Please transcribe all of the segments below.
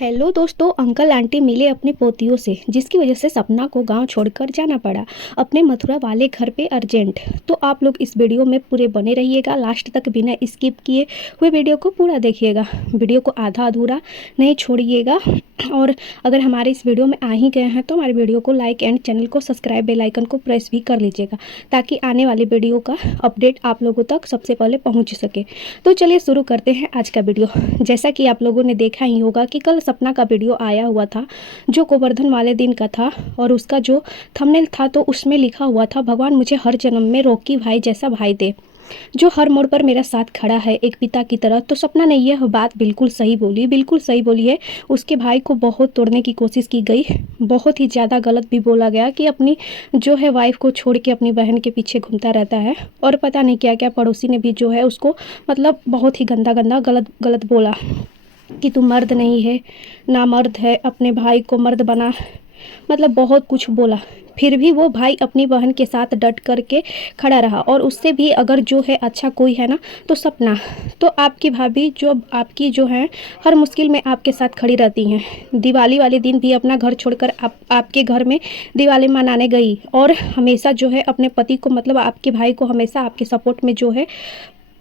Hello दोस्तों, uncle aunty मिले अपनी पोतियों से जिसकी वजह से सपना को गांव छोड़कर जाना पड़ा अपने मथुरा वाले घर पे अर्जेंट। तो आप लोग इस वीडियो में पूरे बने रहिएगा, लास्ट तक बिना स्किप किए हुए वीडियो को पूरा देखिएगा। वीडियो को आधा अधूरा नहीं छोड़िएगा। और अगर हमारे इस वीडियो में आ ही गए हैं तो हमारे वीडियो को लाइक एंड चैनल को सब्सक्राइब, बेल आइकन को प्रेस भी कर लीजिएगा ताकि आने वाले वीडियो का अपडेट आप लोगों तक सबसे पहले पहुंच सके। तो चलिए शुरू करते हैं आज का वीडियो। जैसा कि आप लोगों ने देखा ही होगा कि कल सपना का वीडियो आया हुआ था जो गोवर्धन वाले दिन का था, और उसका जो थंबनेल था तो उसमें लिखा हुआ था, भगवान मुझे हर जन्म में रॉकी भाई जैसा भाई दे जो हर मोड़ पर मेरा साथ खड़ा है एक पिता की तरह। तो सपना ने यह बात बिल्कुल सही बोली, बिल्कुल सही बोली है। उसके भाई को बहुत तोड़ने की कोशिश की गई, बहुत ही ज़्यादा गलत भी बोला गया कि अपनी जो है वाइफ को छोड़ के अपनी बहन के पीछे घूमता रहता है, और पता नहीं क्या क्या पड़ोसी ने भी जो है उसको मतलब बहुत ही गंदा गंदा गलत गलत बोला कि तू मर्द नहीं है, ना मर्द है, अपने भाई को मर्द बना, मतलब बहुत कुछ बोला। फिर भी वो भाई अपनी बहन के साथ डट करके खड़ा रहा। और उससे भी अगर जो है अच्छा कोई है ना तो सपना। तो आपकी भाभी जो आपकी जो है हर मुश्किल में आपके साथ खड़ी रहती हैं। दिवाली वाले दिन भी अपना घर छोड़कर आपके घर में दिवाली मनाने गई, और हमेशा जो है अपने पति को मतलब आपके भाई को हमेशा आपके सपोर्ट में जो है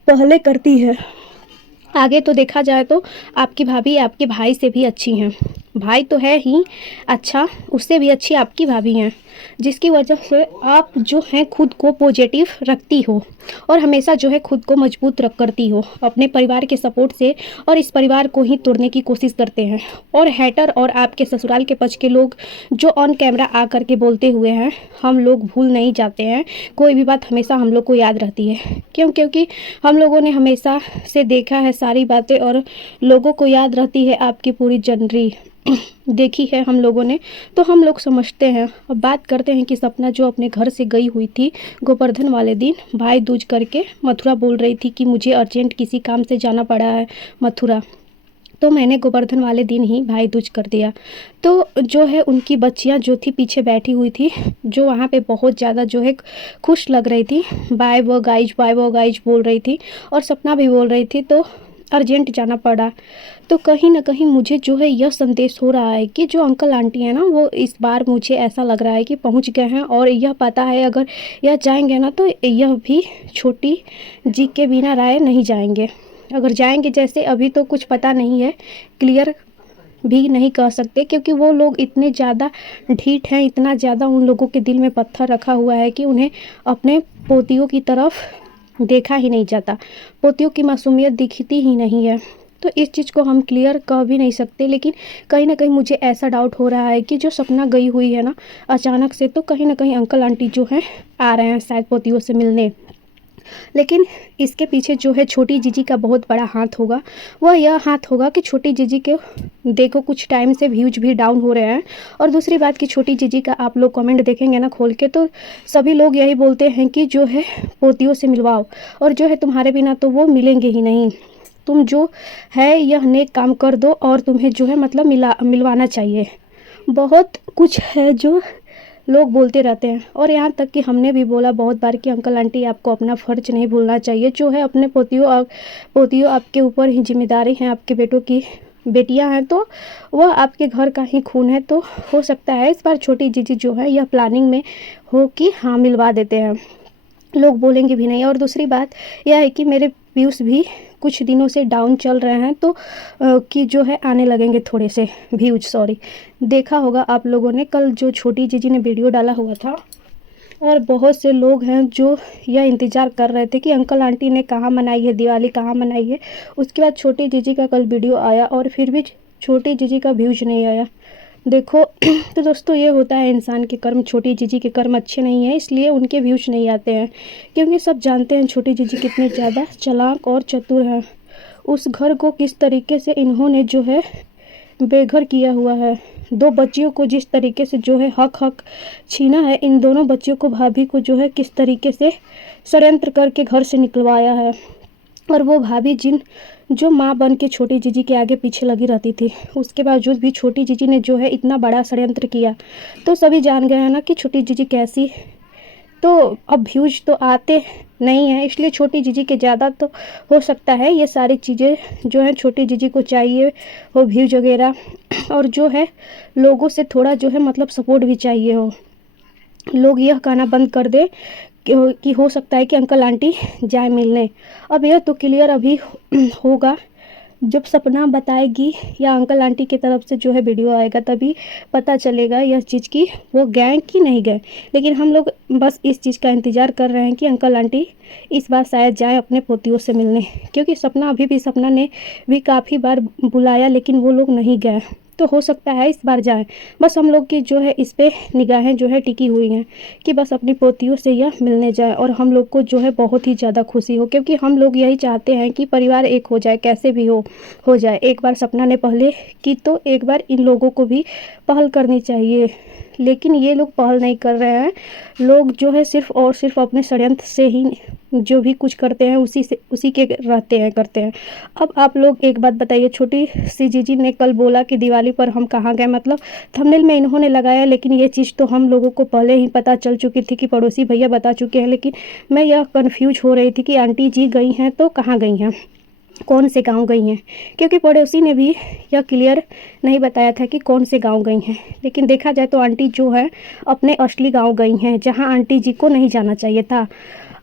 पहले करती है। आगे तो देखा जाए तो आपकी भाभी आपके भाई से भी अच्छी हैं। भाई तो है ही अच्छा, उससे भी अच्छी आपकी भाभी हैं, जिसकी वजह से आप जो हैं खुद को पॉजिटिव रखती हो और हमेशा जो है खुद को मजबूत रख करती हो अपने परिवार के सपोर्ट से, और इस परिवार को ही तोड़ने की कोशिश करते हैं। और हैटर और आपके ससुराल के पक्ष के लोग जो ऑन कैमरा आ करके बोलते हुए हैं, हम लोग भूल नहीं जाते हैं। कोई भी बात हमेशा हम लोग को याद रहती है, क्योंकि हम लोगों ने हमेशा से देखा है सारी बातें, और लोगों को याद रहती है आपकी पूरी जनरी देखी है हम लोगों ने, तो हम लोग समझते हैं। अब बात करते हैं कि सपना जो अपने घर से गई हुई थी गोवर्धन वाले दिन भाई दूज करके मथुरा, बोल रही थी कि मुझे अर्जेंट किसी काम से जाना पड़ा है मथुरा, तो मैंने गोवर्धन वाले दिन ही भाई दूज कर दिया। तो जो है उनकी बच्चियां जो थी पीछे बैठी हुई थी, जो वहाँ पे बहुत ज़्यादा जो है खुश लग रही थी, बाय वो गाइज बोल रही थी, और सपना भी बोल रही थी, तो अर्जेंट जाना पड़ा। तो कहीं ना कहीं मुझे जो है यह संदेश हो रहा है कि जो अंकल आंटी है ना, वो इस बार मुझे ऐसा लग रहा है कि पहुंच गए हैं, और यह पता है अगर यह जाएंगे ना तो यह भी छोटी जी के बिना राय नहीं जाएंगे। अगर जाएंगे जैसे अभी तो कुछ पता नहीं है, क्लियर भी नहीं कह सकते, क्योंकि वो लोग इतने ज़्यादा ढीठ हैं, इतना ज़्यादा उन लोगों के दिल में पत्थर रखा हुआ है कि उन्हें अपने पोतियों की तरफ देखा ही नहीं जाता, पोतियों की मासूमियत दिखती ही नहीं है। तो इस चीज़ को हम क्लियर कह भी नहीं सकते, लेकिन कहीं ना कहीं मुझे ऐसा डाउट हो रहा है कि जो सपना गई हुई है ना अचानक से, तो कहीं ना कहीं अंकल आंटी जो हैं आ रहे हैं शायद पोतियों से मिलने। लेकिन इसके पीछे जो है छोटी जीजी का बहुत बड़ा हाथ होगा। वह यह हाथ होगा कि छोटी जीजी के देखो कुछ टाइम से व्यूज भी डाउन हो रहे हैं, और दूसरी बात कि छोटी जीजी का आप लोग कमेंट देखेंगे ना खोल के, तो सभी लोग यही बोलते हैं कि जो है पोतियों से मिलवाओ, और जो है तुम्हारे बिना तो वो मिलेंगे ही नहीं, तुम जो है यह नेक काम कर दो और तुम्हें जो है मतलब मिलवाना चाहिए। बहुत कुछ है जो लोग बोलते रहते हैं, और यहाँ तक कि हमने भी बोला बहुत बार कि अंकल आंटी आपको अपना फ़र्ज नहीं भूलना चाहिए, जो है अपने पोतियों आपके ऊपर ही जिम्मेदारी हैं, आपके बेटों की बेटियां हैं, तो वह आपके घर का ही खून है। तो हो सकता है इस बार छोटी जीजी जो है यह प्लानिंग में हो कि हाँ मिलवा देते हैं, लोग बोलेंगे भी नहीं। और दूसरी बात यह है कि मेरे व्यूज़ भी कुछ दिनों से डाउन चल रहे हैं, तो कि जो है आने लगेंगे थोड़े से व्यूज, सॉरी। देखा होगा आप लोगों ने कल जो छोटी जीजी ने वीडियो डाला हुआ था, और बहुत से लोग हैं जो यह इंतज़ार कर रहे थे कि अंकल आंटी ने कहाँ मनाई है दिवाली, कहाँ मनाई है। उसके बाद छोटी जीजी का कल वीडियो आया, और फिर भी छोटी जीजी का व्यूज नहीं आया। देखो तो दोस्तों ये होता है इंसान के कर्म। छोटी जीजी के कर्म अच्छे नहीं हैं, इसलिए उनके व्यूज नहीं आते हैं, क्योंकि सब जानते हैं छोटी जीजी कितने ज़्यादा चालाक और चतुर हैं। उस घर को किस तरीके से इन्होंने जो है बेघर किया हुआ है, दो बच्चियों को जिस तरीके से जो है हक छीना है, इन दोनों बच्चियों को भाभी को जो है किस तरीके से षड्यंत्र करके घर से निकलवाया है। और वो भाभी जो माँ बन के छोटी जीजी के आगे पीछे लगी रहती थी, उसके बावजूद भी छोटी जीजी ने जो है इतना बड़ा षड्यंत्र किया। तो सभी जान गए हैं ना कि छोटी जीजी कैसी तो अब व्यूज़ तो आते नहीं हैं, इसलिए छोटी जीजी के ज़्यादा तो हो सकता है ये सारी चीज़ें जो हैं छोटी जीजी को चाहिए हो, व्यूज़ वगैरह, और जो है लोगों से थोड़ा जो है मतलब सपोर्ट भी चाहिए हो। लोग यह कहना बंद कर दें कि हो सकता है कि अंकल आंटी जाए मिलने। अब यह तो क्लियर अभी होगा जब सपना बताएगी या अंकल आंटी की तरफ से जो है वीडियो आएगा, तभी पता चलेगा यह चीज़ कि वो गए कि नहीं गए। लेकिन हम लोग बस इस चीज़ का इंतज़ार कर रहे हैं कि अंकल आंटी इस बार शायद जाए अपने पोतियों से मिलने, क्योंकि सपना ने भी काफ़ी बार बुलाया लेकिन वो लोग नहीं गए। तो हो सकता है इस बार जाएं। बस हम लोग की जो है इस पे निगाहें जो है टिकी हुई हैं कि बस अपनी पोतियों से यह मिलने जाए, और हम लोग को जो है बहुत ही ज़्यादा खुशी हो, क्योंकि हम लोग यही चाहते हैं कि परिवार एक हो जाए, कैसे भी हो जाए। एक बार सपना ने पहले की तो एक बार इन लोगों को भी पहल करनी चाहिए, लेकिन ये लोग पहल नहीं कर रहे हैं। लोग जो है सिर्फ़ और सिर्फ अपने षड्यंत्र से ही जो भी कुछ करते हैं उसी के रहते हैं, करते हैं। अब आप लोग एक बात बताइए, छोटी सी जीजी ने कल बोला कि दिवाली पर हम कहाँ गए, मतलब थंबनेल में इन्होंने लगाया, लेकिन ये चीज़ तो हम लोगों को पहले ही पता चल चुकी थी कि पड़ोसी भैया बता चुके हैं। लेकिन मैं यह कन्फ्यूज हो रही थी कि आंटी जी गई हैं तो कहाँ गई हैं, कौन से गांव गई हैं, क्योंकि पड़ोसी ने भी यह क्लियर नहीं बताया था कि कौन से गांव गई हैं। लेकिन देखा जाए तो आंटी जो है अपने असली गांव गई हैं, जहां आंटी जी को नहीं जाना चाहिए था।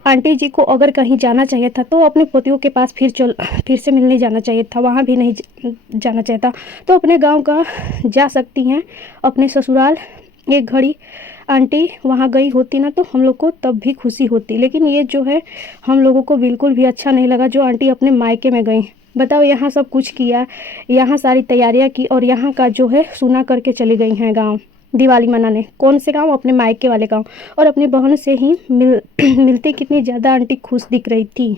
आंटी जी को अगर कहीं जाना चाहिए था तो अपने पोतियों के पास फिर से मिलने जाना चाहिए था, वहाँ भी नहीं जाना चाहिए था। तो अपने गांव का जा सकती हैं, अपने ससुराल। एक घड़ी आंटी वहाँ गई होती ना तो हम लोग को तब भी खुशी होती, लेकिन ये जो है हम लोगों को बिल्कुल भी अच्छा नहीं लगा जो आंटी अपने मायके में गई। बताओ, यहाँ सब कुछ किया, यहाँ सारी तैयारियाँ की, और यहाँ का जो है सुना करके चली गई हैं गाँव दिवाली मनाने। कौन से गाँव? अपने मायके वाले गाँव। और अपनी बहन से ही मिलते कितनी ज़्यादा आंटी खुश दिख रही थी।